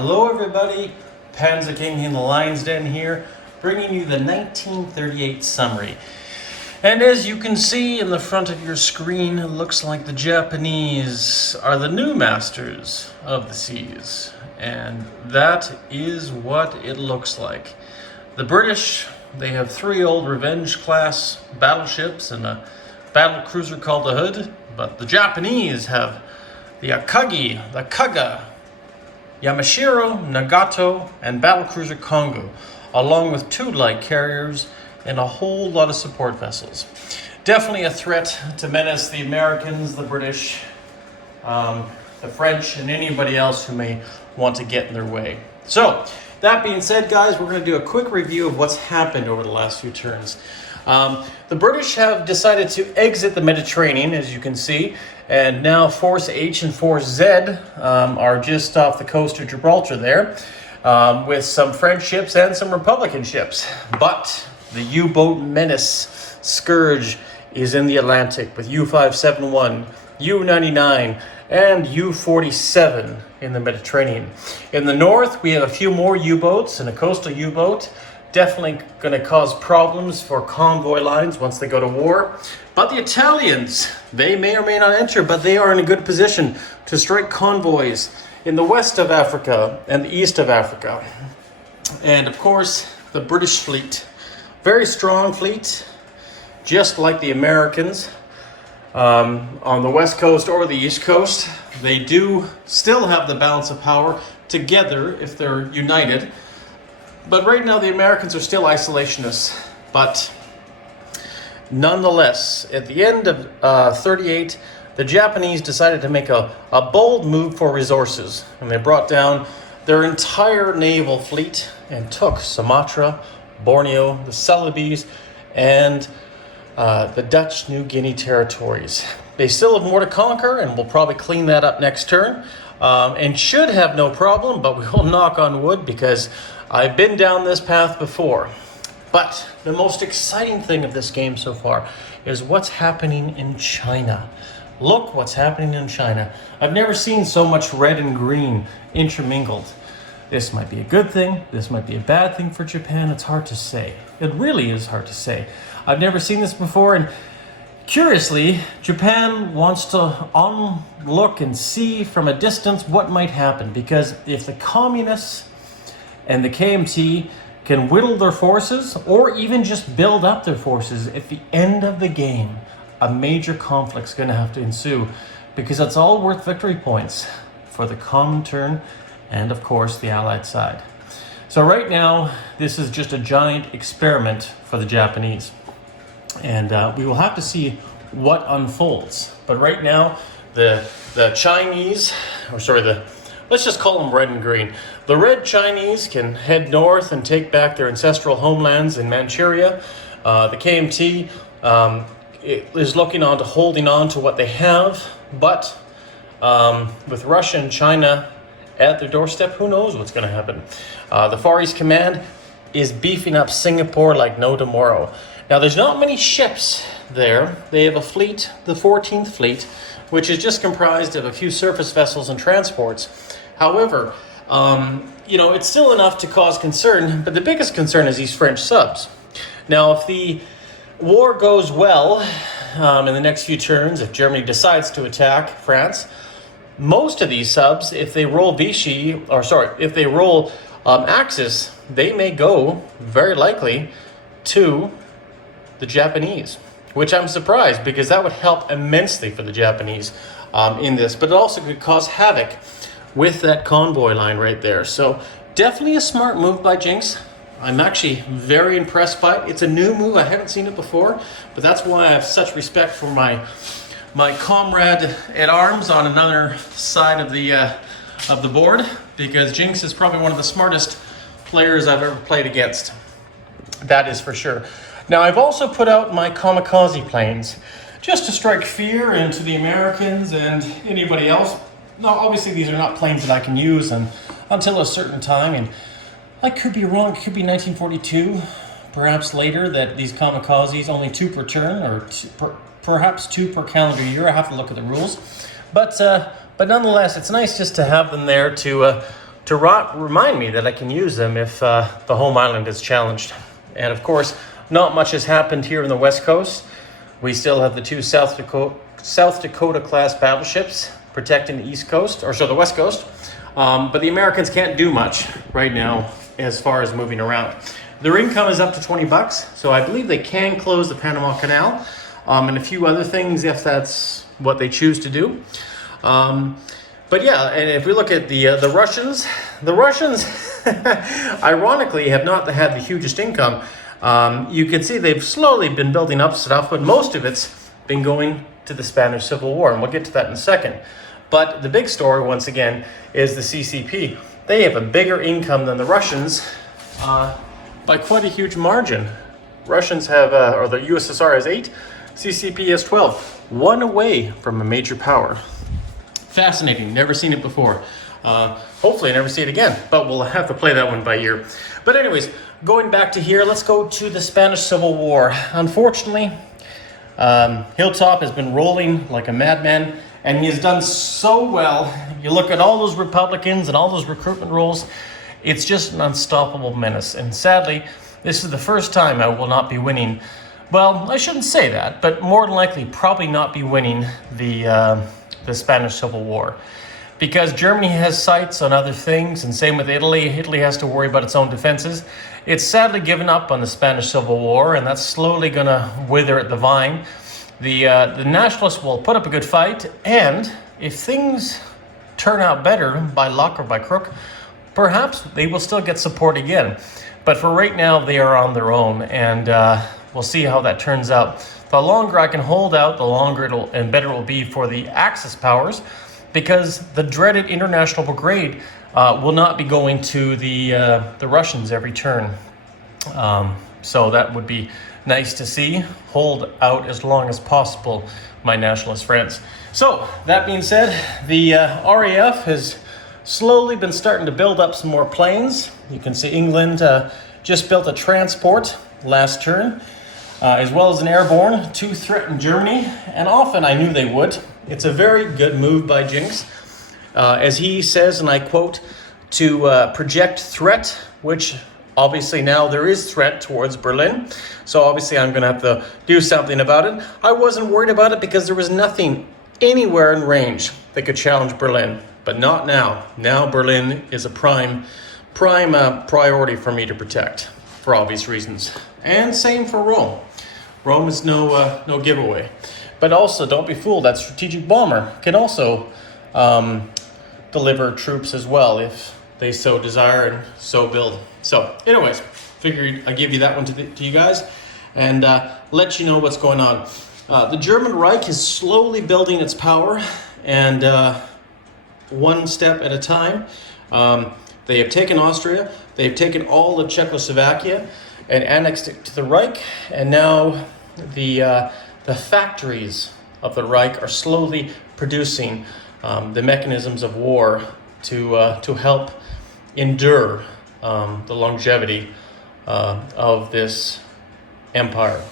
Hello everybody, Panzer King in the Lion's Den here, bringing you the 1938 summary. And as you can see in the front of your screen, it looks like the Japanese are the new masters of the seas. And that is what it looks like. The British, they have 3 old Revenge class battleships and a battle cruiser called the Hood, but the Japanese have the Akagi, the Kaga, Yamashiro, Nagato, and battlecruiser Kongo, along with 2 light carriers and a whole lot of support vessels. Definitely a threat to menace the Americans, the British, the French, and anybody else who may want to get in their way. So, that being said, guys, we're going to do a quick review of what's happened over the last few turns. The British have decided to exit the Mediterranean, as you can see, and now Force H and Force Z are just off the coast of Gibraltar there, with some French ships and some Republican ships. But the U-boat menace scourge is in the Atlantic with U-571, U-99, and U-47 in the Mediterranean. In the north, we have a few more U-boats and a coastal U-boat. Definitely going to cause problems for convoy lines once they go to war. But the Italians, they may or may not enter, but they are in a good position to strike convoys in the west of Africa and the east of Africa. And of course, the British fleet, very strong fleet, just like the Americans on the west coast or the east coast. They do still have the balance of power together if they're united. But right now the Americans are still isolationists. But nonetheless, at the end of 38, the Japanese decided to make a bold move for resources. And they brought down their entire naval fleet and took Sumatra, Borneo, the Celebes, and the Dutch New Guinea territories. They still have more to conquer, and we'll probably clean that up next turn. And should have no problem, but we will knock on wood because I've been down this path before. But the most exciting thing of this game so far is what's happening in China. Look what's happening in China. I've never seen so much red and green intermingled. This might be a good thing. This might be a bad thing for Japan. It's hard to say. It really is hard to say. I've never seen this before, and curiously, Japan wants to look and see from a distance what might happen, because if the communists and the KMT can whittle their forces, or even just build up their forces, at the end of the game, a major conflict's going to have to ensue, because it's all worth victory points for the Comintern and, of course, the Allied side. So right now, this is just a giant experiment for the Japanese. And we will have to see what unfolds. But right now, the Chinese, let's just call them red and green. The red Chinese can head north and take back their ancestral homelands in Manchuria. The KMT is looking on to holding on to what they have. But with Russia and China at their doorstep, who knows what's going to happen. The Far East Command is beefing up Singapore like no tomorrow. Now, there's not many ships there. They have a fleet, the 14th Fleet, which is just comprised of a few surface vessels and transports. However, it's still enough to cause concern, but the biggest concern is these French subs. Now, if the war goes well in the next few turns, if Germany decides to attack France, most of these subs, if they roll Axis, they may go, very likely, to the Japanese, which I'm surprised, because that would help immensely for the Japanese in this, but it also could cause havoc with that convoy line right there. So definitely a smart move by Jinx. I'm actually very impressed by it. It's a new move. I haven't seen it before, but that's why I have such respect for my comrade at arms on another side of the board, because Jinx is probably one of the smartest players I've ever played against. That is for sure. Now, I've also put out my kamikaze planes just to strike fear into the Americans and anybody else. Now, obviously, these are not planes that I can use until a certain time, and I could be wrong. It could be 1942, perhaps later, that these kamikazes, only 2 per turn, or perhaps 2 per calendar year. I have to look at the rules. But nonetheless, it's nice just to have them there to remind me that I can use them if the home island is challenged. And of course, not much has happened here in the West Coast. We still have the two South Dakota class battleships protecting the East Coast, or so the West Coast. But the Americans can't do much right now as far as moving around. Their income is up to $20, so I believe they can close the Panama Canal and a few other things if that's what they choose to do. But yeah, and if we look at the Russians ironically have not had the hugest income. You can see they've slowly been building up stuff, but most of it's been going to the Spanish Civil War, and we'll get to that in a second. But the big story, once again, is the CCP. They have a bigger income than the Russians by quite a huge margin. Russians have, or the USSR has 8, CCP has 12. One away from a major power. Fascinating, never seen it before. Hopefully I never see it again, but we'll have to play that one by ear. But anyways, going back to here, let's go to the Spanish Civil War. Unfortunately, Hilltop has been rolling like a madman, and he has done so well. You look at all those Republicans and all those recruitment rolls, it's just an unstoppable menace. And sadly, this is the first time I will not be winning. Well, I shouldn't say that, but more than likely probably not be winning the Spanish Civil War. Because Germany has sights on other things, and same with Italy. Italy has to worry about its own defenses. It's sadly given up on the Spanish Civil War, and that's slowly going to wither at the vine. The nationalists will put up a good fight, and if things turn out better by luck or by crook, perhaps they will still get support again. But for right now, they are on their own, and we'll see how that turns out. The longer I can hold out, the longer and better it will be for the Axis powers, because the dreaded International Brigade will not be going to the Russians every turn. So that would be nice to see. Hold out as long as possible, my nationalist friends. So, that being said, the RAF has slowly been starting to build up some more planes. You can see England just built a transport last turn, as well as an airborne to threaten Germany, and often I knew they would. It's a very good move by Jinx. As he says, and I quote, to project threat, which obviously now there is threat towards Berlin. So obviously I'm going to have to do something about it. I wasn't worried about it because there was nothing anywhere in range that could challenge Berlin. But not now. Now Berlin is a prime priority for me to protect for obvious reasons. And same for Rome. Rome is no giveaway. But also, don't be fooled, that strategic bomber can also deliver troops as well if they so desire and so build. So, anyways, figured I'd give you that one to you guys and let you know what's going on. The German Reich is slowly building its power, and one step at a time. They have taken Austria, they've taken all of Czechoslovakia and annexed it to the Reich, and now the factories of the Reich are slowly producing the mechanisms of war to help endure the longevity of this empire.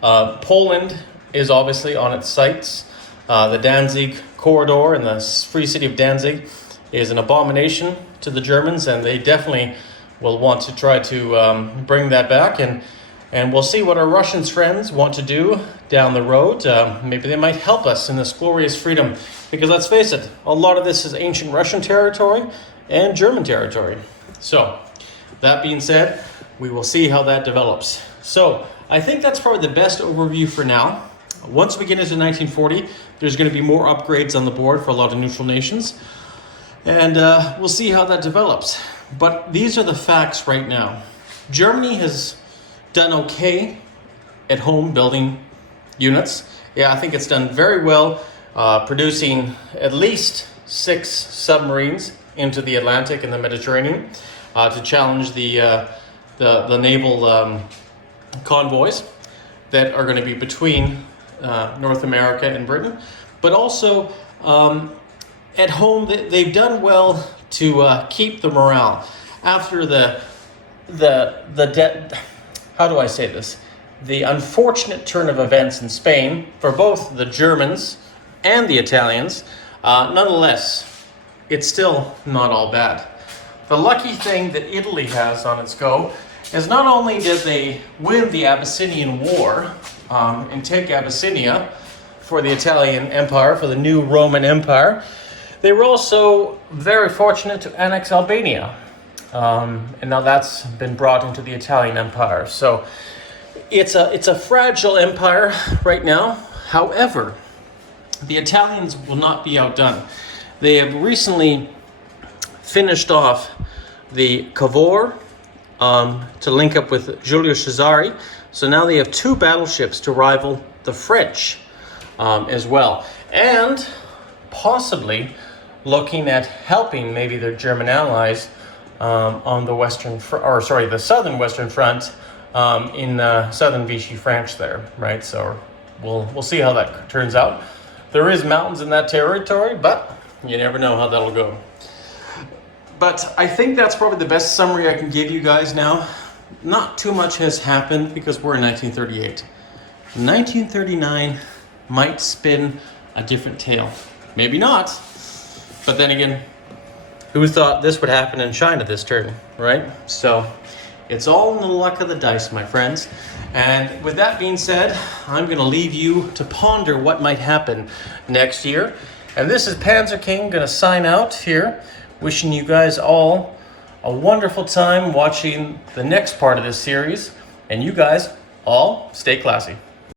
Poland is obviously on its sights. The Danzig corridor and the free city of Danzig is an abomination to the Germans, and they definitely will want to try to bring that back. And we'll see what our Russian friends want to do down the road. Maybe they might help us in this glorious freedom. Because let's face it, a lot of this is ancient Russian territory and German territory. So, that being said, we will see how that develops. So, I think that's probably the best overview for now. Once we get into 1940, there's going to be more upgrades on the board for a lot of neutral nations. And we'll see how that develops. But these are the facts right now. Germany has done okay at home building units. Yeah, I think it's done very well producing at least 6 submarines into the Atlantic and the Mediterranean to challenge the naval convoys that are going to be between North America and Britain. But also at home, they've done well to keep the morale after how do I say this? The unfortunate turn of events in Spain for both the Germans and the Italians. Nonetheless, it's still not all bad. The lucky thing that Italy has on its go is not only did they win the Abyssinian War and take Abyssinia for the Italian Empire, for the new Roman Empire, they were also very fortunate to annex Albania. And now that's been brought into the Italian Empire. So it's a fragile empire right now. However, the Italians will not be outdone. They have recently finished off the Cavour to link up with Julius Caesare. So now they have 2 battleships to rival the French as well. And possibly looking at helping maybe their German allies on the the southern Western Front in southern Vichy France there, right? So we'll see how that turns out. There is mountains in that territory, but you never know how that'll go. But I think that's probably the best summary I can give you guys now. Not too much has happened because we're in 1938. 1939 might spin a different tale. Maybe not. But then again, who thought this would happen in China this turn, right? So it's all in the luck of the dice, my friends. And with that being said, I'm going to leave you to ponder what might happen next year. And this is Panzer King going to sign out here, wishing you guys all a wonderful time watching the next part of this series. And you guys all stay classy.